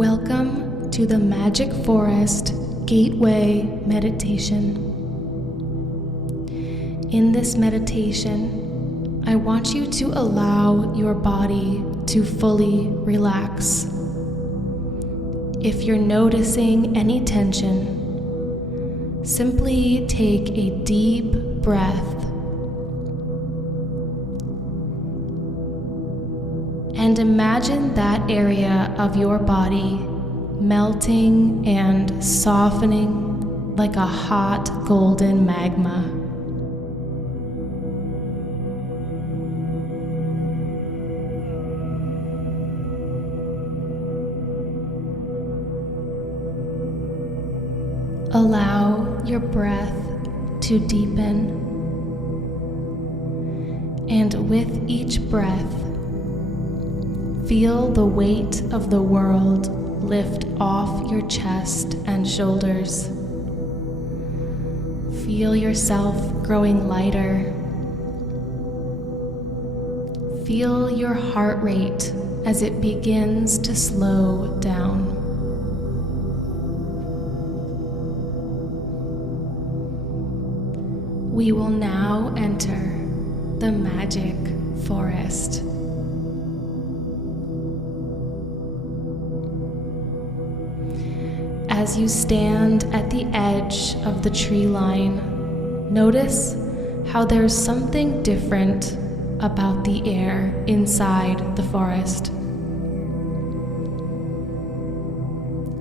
Welcome to the Magic Forest Gateway Meditation. In this meditation, I want you to allow your body to fully relax. If you're noticing any tension, simply take a deep breath and imagine that area of your body melting and softening like a hot golden magma. Allow your breath to deepen, and with each breath, feel the weight of the world lift off your chest and shoulders. Feel yourself growing lighter. Feel your heart rate as it begins to slow down. We will now enter the magic forest. As you stand at the edge of the tree line, notice how there's something different about the air inside the forest.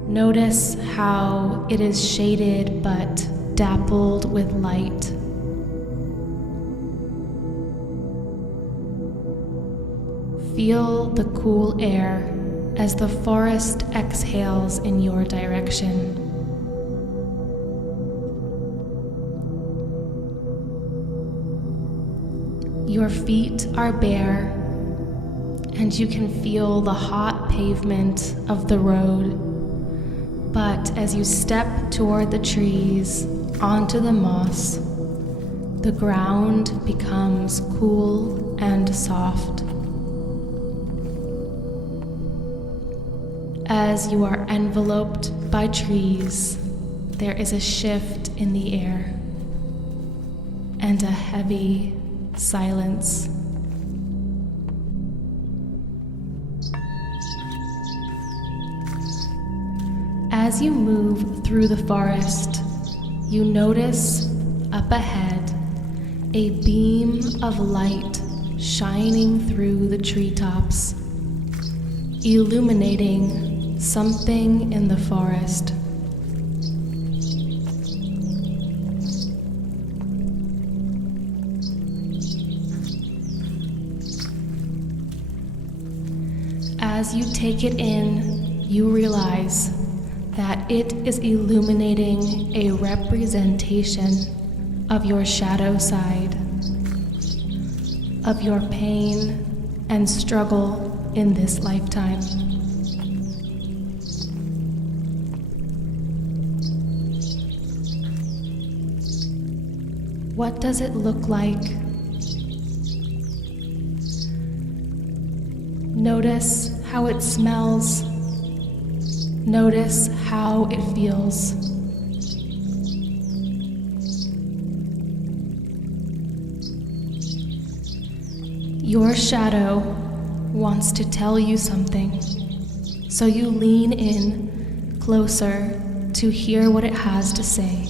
Notice how it is shaded but dappled with light. Feel the cool air as the forest exhales in your direction. Your feet are bare, and you can feel the hot pavement of the road. But as you step toward the trees, onto the moss, the ground becomes cool and soft. As you are enveloped by trees, there is a shift in the air and a heavy silence. As you move through the forest, you notice up ahead a beam of light shining through the treetops, illuminating something in the forest. As you take it in, you realize that it is illuminating a representation of your shadow side, of your pain and struggle in this lifetime. What does it look like? Notice how it smells. Notice how it feels. Your shadow wants to tell you something, so you lean in closer to hear what it has to say.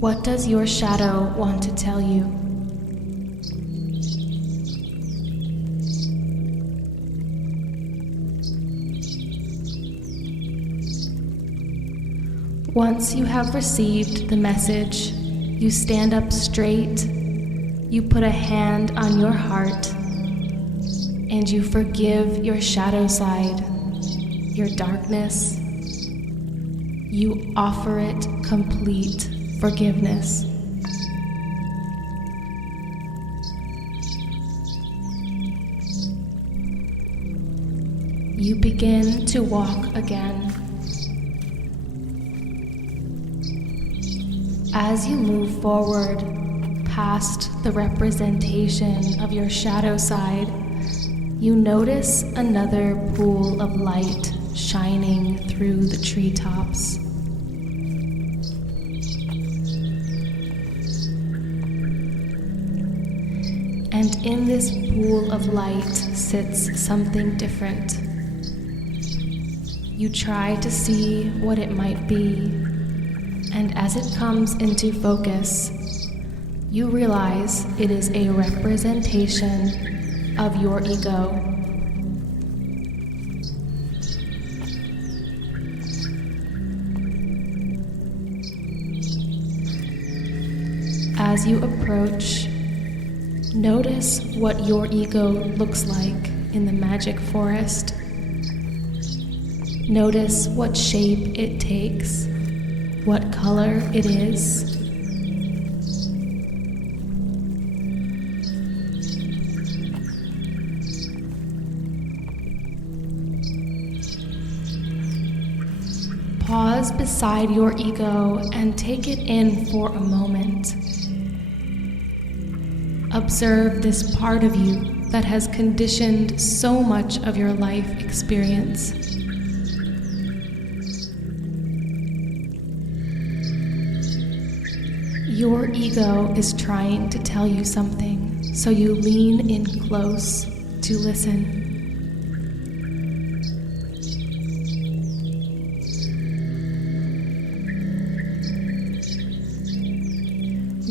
What does your shadow want to tell you? Once you have received the message, you stand up straight, you put a hand on your heart, and you forgive your shadow side, your darkness. You offer it complete forgiveness. You begin to walk again. As you move forward past the representation of your shadow side, You notice another pool of light shining through the treetops. And in this pool of light sits something different. You try to see what it might be, and as it comes into focus, you realize it is a representation of your ego. As you approach, notice what your ego looks like in the magic forest. Notice what shape it takes, what color it is. Pause beside your ego and take it in for a moment. Observe this part of you that has conditioned so much of your life experience. Your ego is trying to tell you something, so you lean in close to listen.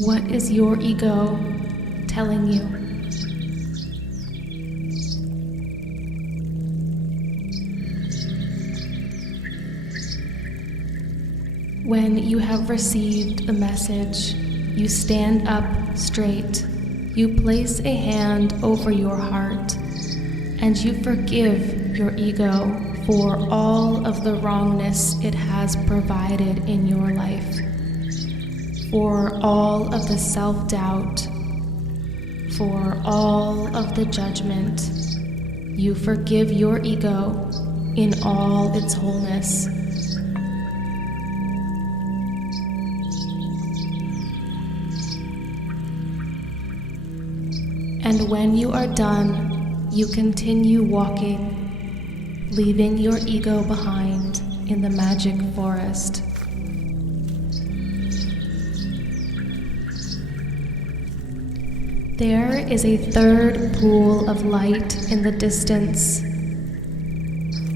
What is your ego telling you? When you have received the message, you stand up straight. You place a hand over your heart, and you forgive your ego for all of the wrongness it has provided in your life, for all of the self-doubt, for all of the judgment. You forgive your ego in all its wholeness. And when you are done, you continue walking, leaving your ego behind in the magic forest. There is a third pool of light in the distance.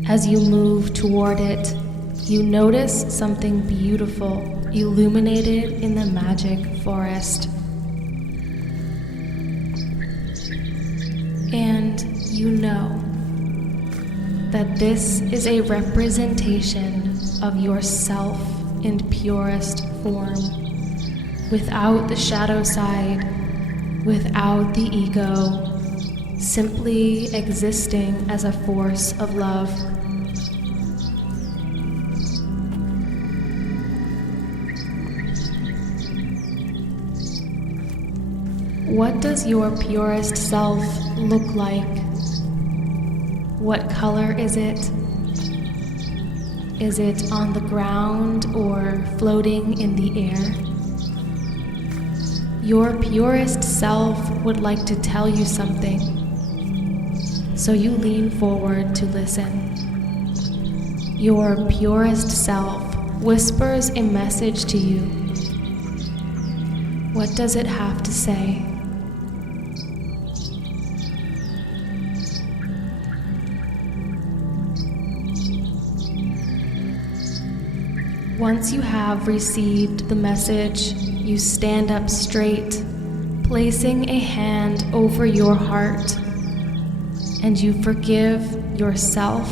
As you move toward it, you notice something beautiful illuminated in the magic forest. And you know that this is a representation of yourself in purest form, without the shadow side, without the ego, simply existing as a force of love. What does your purest self look like? What color is it? Is it on the ground or floating in the air? Your purest self would like to tell you something, so you lean forward to listen. Your purest self whispers a message to you. What does it have to say? Once you have received the message, you stand up straight, placing a hand over your heart, and you forgive yourself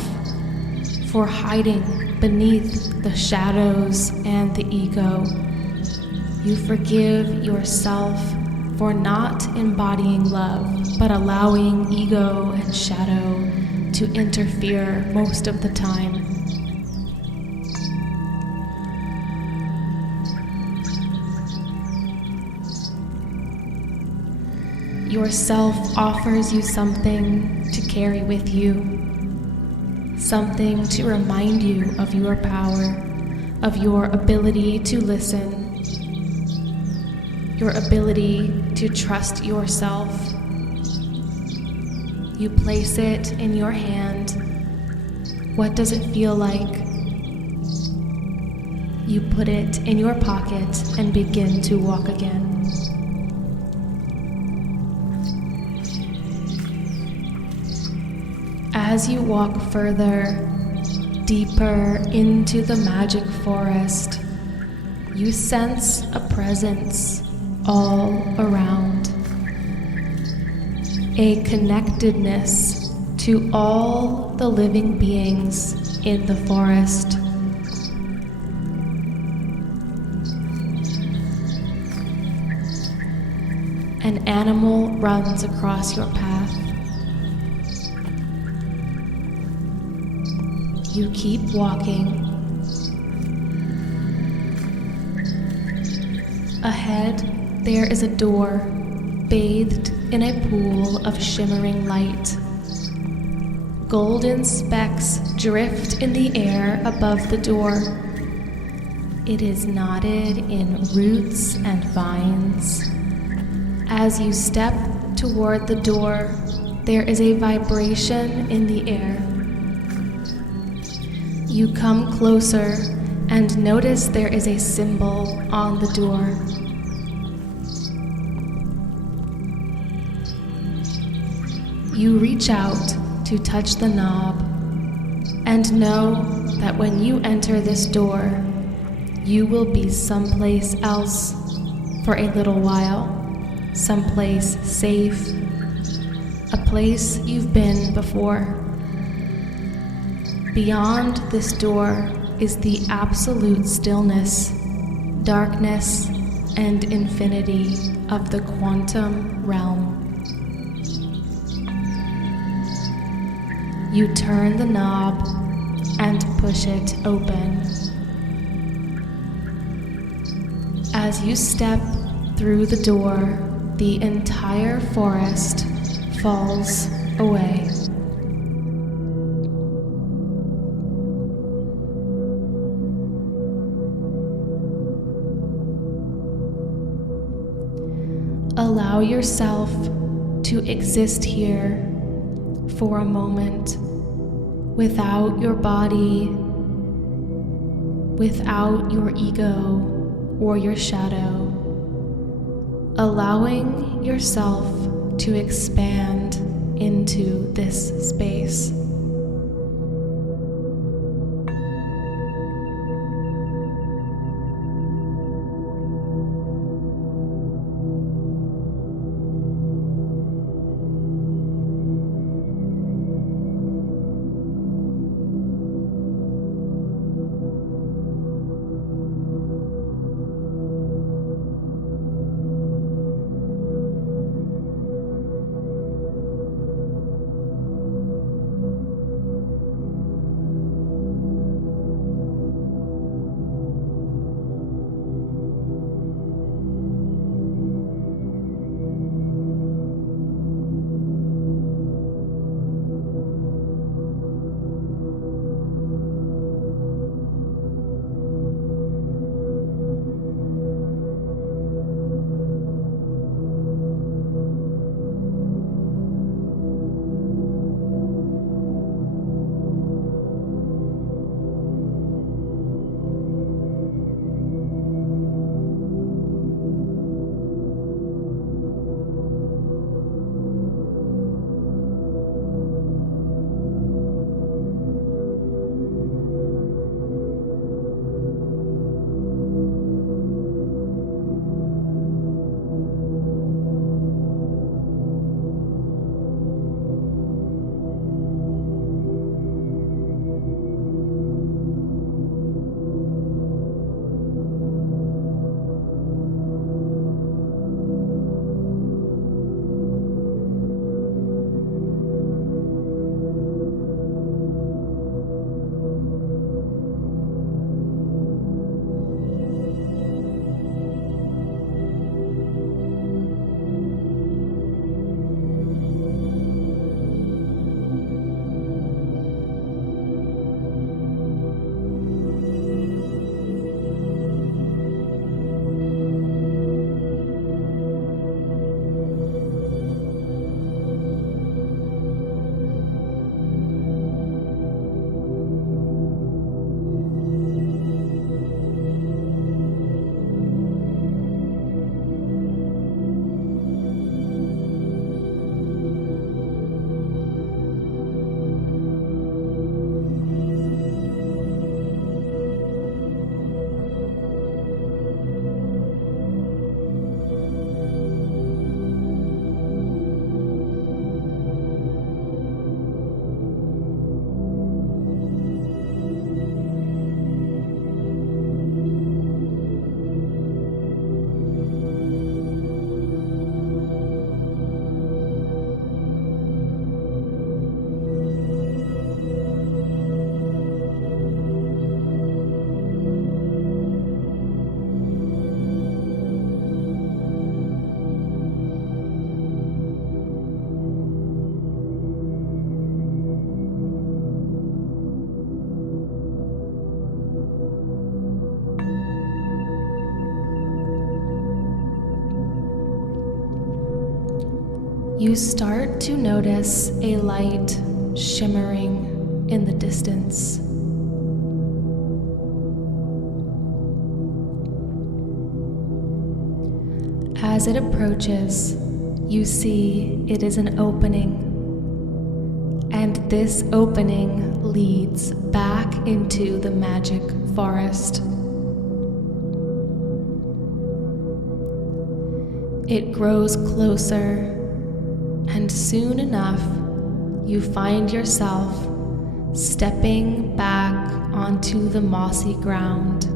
for hiding beneath the shadows and the ego. You forgive yourself for not embodying love, but allowing ego and shadow to interfere most of the time. Yourself offers you something to carry with you, something to remind you of your power, of your ability to listen, your ability to trust yourself. You place it in your hand. What does it feel like? You put it in your pocket and begin to walk again. As you walk further, deeper into the magic forest, you sense a presence all around. A connectedness to all the living beings in the forest. An animal runs across your path. You keep walking. Ahead, there is a door, bathed in a pool of shimmering light. Golden specks drift in the air above the door. It is knotted in roots and vines. As you step toward the door, there is a vibration in the air. You come closer and notice there is a symbol on the door. You reach out to touch the knob and know that when you enter this door, you will be someplace else for a little while, someplace safe, a place you've been before. Beyond this door is the absolute stillness, darkness, and infinity of the quantum realm. You turn the knob and push it open. As you step through the door, the entire forest falls away. Allow yourself to exist here for a moment without your body, without your ego or your shadow, allowing yourself to expand into this space. you start to notice a light shimmering in the distance. As it approaches, you see it is an opening, and this opening leads back into the magic forest. It grows closer, and soon enough, you find yourself stepping back onto the mossy ground.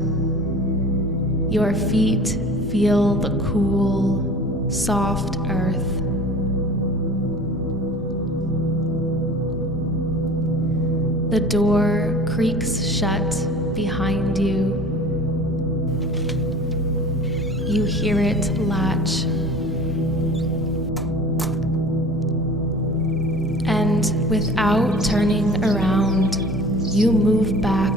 Your feet feel the cool, soft earth. The door creaks shut behind you. You hear it latch. And without turning around, you move back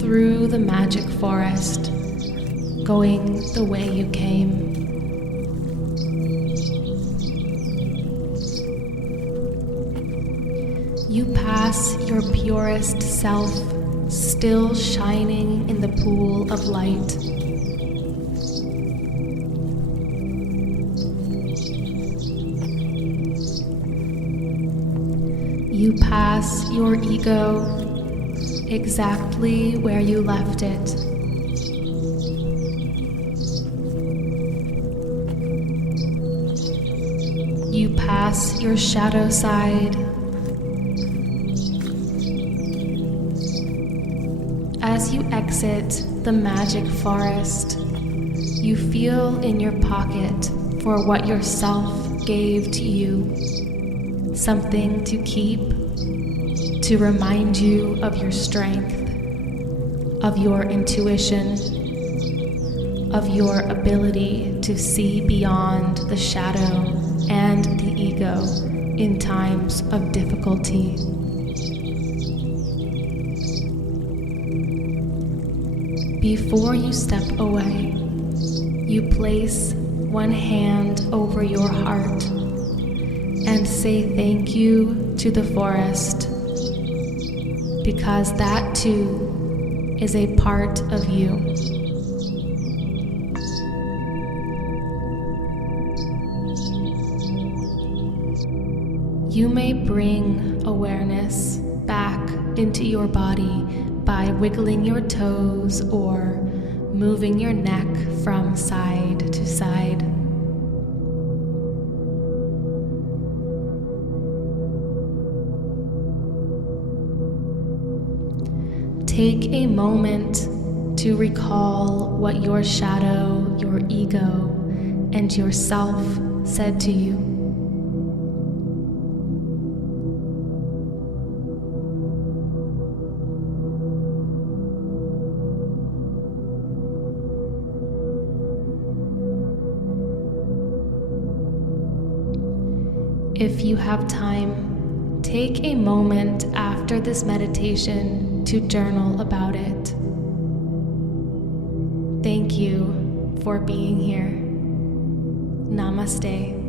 through the magic forest, going the way you came. You pass your purest self, still shining in the pool of light. You pass your ego exactly where you left it. You pass your shadow side. As you exit the magic forest, you feel in your pocket for what yourself gave to you. Something to keep, to remind you of your strength, of your intuition, of your ability to see beyond the shadow and the ego in times of difficulty. Before you step away, you place one hand over your heart and say thank you to the forest, because that too is a part of you. You may bring awareness back into your body by wiggling your toes or moving your neck from side to side. Take a moment to recall what your shadow, your ego, and yourself said to you. If you have time, take a moment after this meditation to journal about it. Thank you for being here. Namaste.